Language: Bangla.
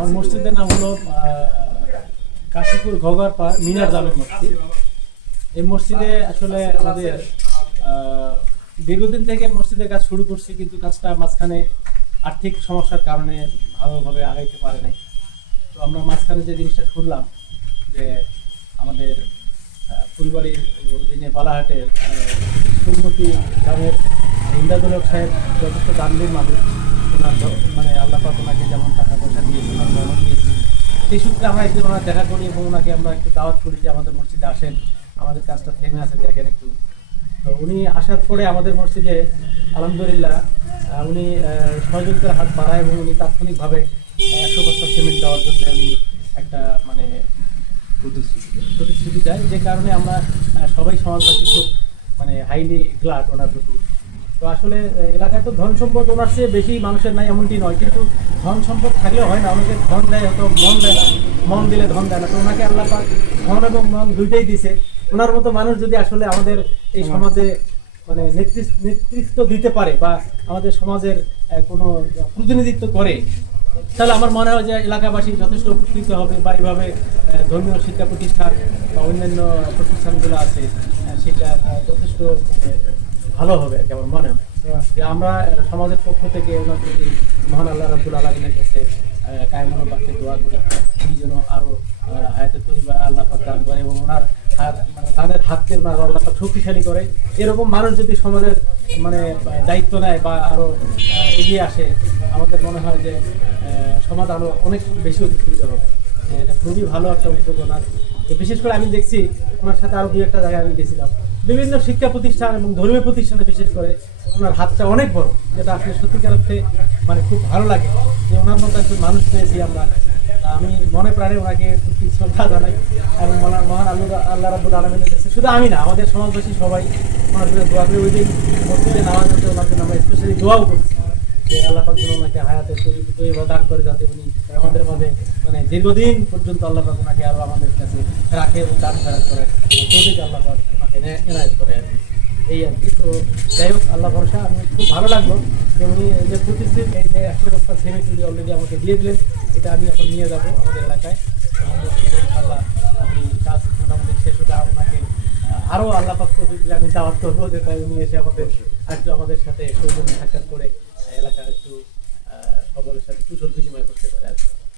আমার মসজিদের নাম হলো কাশীপুর ঘগরপা মিনার জামে মসজিদ। এই মসজিদে আসলে আমাদের দীর্ঘদিন থেকে মসজিদের কাজ শুরু করছি, কিন্তু কাজটা মাঝখানে আর্থিক সমস্যার কারণে ভালোভাবে আগাইতে পারে নাই। তো আমরা মাঝখানে যে জিনিসটা শুনলাম যে আমাদের ফুলবাড়ির অধীনে বালাহাটের ফুলমতি গ্রামের ইমদাদুল হক সাহেব যথেষ্ট দানবীর মানুষ, ওনার মানে আল্লাহ পাক ওনাকে যেমন টাকা পয়সা দিয়েছে, ওনার মরণ দিয়েছে, সেই সূত্রে আমরা একদিন ওনার দেখা করি এবং ওনাকে আমরা একটু দাওয়াত করি যে আমাদের মসজিদে আসেন, আমাদের কাজটা থেমে আছে দেখেন একটু। তো উনি আসার পরে আমাদের মসজিদে আলহামদুলিল্লাহ উনি সহযোগিতার হাত বাড়ায় এবং উনি তাৎক্ষণিকভাবে 100 বস্তা সিমেন্ট দেওয়ার জন্য উনি একটা মানে প্রতিশ্রুতি দেয়, যে কারণে আমরা সবাই সমাজবাসী খুব মানে হাইলি গ্লাড ওনার প্রতি। তো আসলে এলাকায় তো ধন সম্পদ ওনার চেয়ে বেশি মানুষের নাই এমনটি নয়, কিন্তু ধন সম্পদ থাকলেও হয় না, অনেকে ধন দেয় হয়তো মন দেয় না, মন দিলে ধন দেয় না। তো ওনাকে আল্লাহ পাক ধন এবং মন দুইটাই দিছে। ওনার মতো মানুষ যদি আসলে আমাদের এই সমাজে মানে নেতৃত্ব দিতে পারে বা আমাদের সমাজের কোনো প্রতিনিধিত্ব করে, তাহলে আমার মনে হয় যে এলাকাবাসী যথেষ্ট উপকৃত হবে বা এইভাবে ধর্মীয় শিক্ষা প্রতিষ্ঠান বা অন্যান্য প্রতিষ্ঠানগুলো আছে সেটা যথেষ্ট ভালো হবে আর কি আমার মনে হয়। যে আমরা সমাজের পক্ষ থেকে ওনার প্রতি মহান আল্লাহ রাব্বুল আলামিনের কাছে কায়মুল বাক্যে দোয়া করি, তিনি যেন আরও হায়াতের তৈবা আল্লাহ পাক দান করে এবং ওনার হাত মানে তাদের হাতকে ওনার আল্লাহ পাক শক্তিশালী করে। এরকম মানুষ যদি সমাজের মানে দায়িত্ব নেয় বা আরও এগিয়ে আসে, আমাদের মনে হয় যে সমাজ আরও অনেক বেশি উপকৃত হবে। এটা খুবই ভালো একটা উদ্যোগ ওনার। তো বিশেষ করে আমি দেখছি ওনার সাথে আরও দুই একটা জায়গায় আমি গেছিলাম, বিভিন্ন শিক্ষা প্রতিষ্ঠান এবং ধর্মীয় প্রতিষ্ঠানে বিশেষ করে ওনার হাতটা অনেক বড়, যেটা আসলে সত্যিকার অর্থে মানে খুব ভালো লাগে যে ওনার মতো একজন মানুষ পেয়েছি আমরা। আমি মনে প্রাণে ওনাকে প্রতি শ্রদ্ধা জানাই এবং মহান আল্লাহ রাব্বুল আলামিনের কাছে শুধু আমি না, আমাদের সমাজবাসী সবাই ওনার জন্য দোয়া করে। ওই দিন মসজিদে নামাজ হচ্ছে ওনার জন্য আমরা স্পেশালি দোয়াও করছি যে আল্লাহ পাক যেন ওনাকে হায়াতের তৈবা দান করে, যাতে উনি আমাদের মাঝে মানে দীর্ঘদিন পর্যন্ত আল্লাহ পাক ওনাকে আরও আমাদের কাছে রাখে এবং দান ফেরত করে, তৌফিক আল্লাহ পাক ওনাকে এনায়েত করে আর কি। এই আর কি। তো যাই হোক, আল্লাহ ভরসা। আমি খুব ভালো লাগলো যে উনি যে প্রতিশ্রুতি এই যে 100 বস্তা সিমেন্ট উনি অলরেডি আমাকে দিয়ে দিলেন, এটা আমি এখন নিয়ে যাবো আমাদের এলাকায়। ইনশাআল্লাহ আমি কাজ মোটামুটি শেষ হলে আপনাকে আরও আল্লাহ পাক দিলে আমি দাওয়াত করবো, যে তাই উনি এসে একটু আমাদের সাথে সৌজন্য সাক্ষাৎ করে এলাকার একটু সকলের সাথে কুশল বিনিময় করতে পারে আর কি।